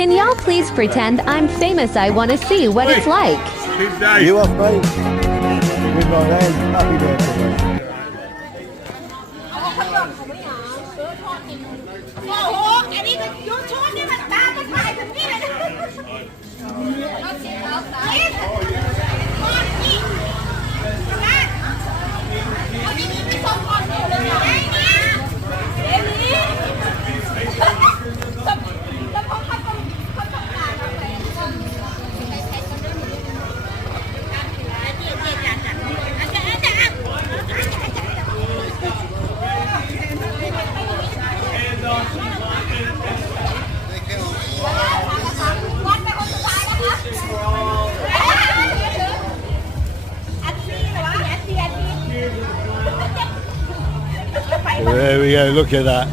Can y'all please pretend I'm famous? I want to see what it's like. You are fake. With my name, happy birthday. โอ้โหอันนี้มันยูทูบนี่มันตามมันถ่ายถึงนี่เลยนะเอาสิเอาไปทอดนี่นะเอาที่นี่ไปส่งก่อนเลยนะไอ้เนี่ยเดี๋ยวนี้แล้วพอเขาต้องการอะไรThere we go, look at that.